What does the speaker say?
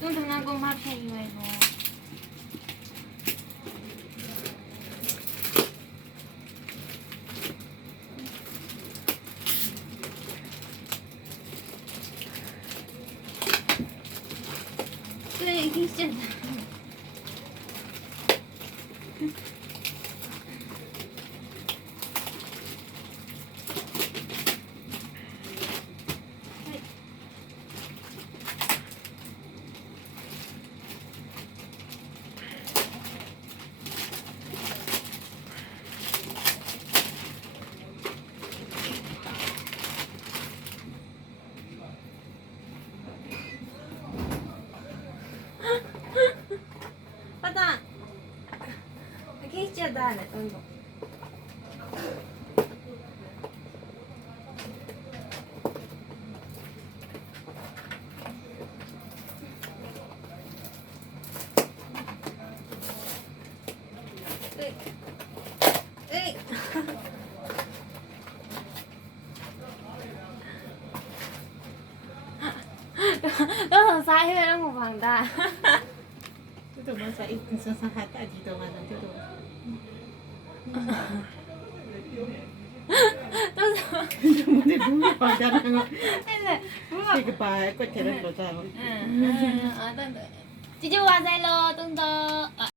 좀 등한 건 맛해 이거 이거. 그래 이게 진짜. 맞다. 이게 진짜 다네. 운동. 에이. nó sai hết nó một hoàng ta Itu masa itu sesahat tadi tu mana tu tu. Mesti bunyi pada tengok. Cái bài có thể là sao? chị chưa qua đây lo tung tơ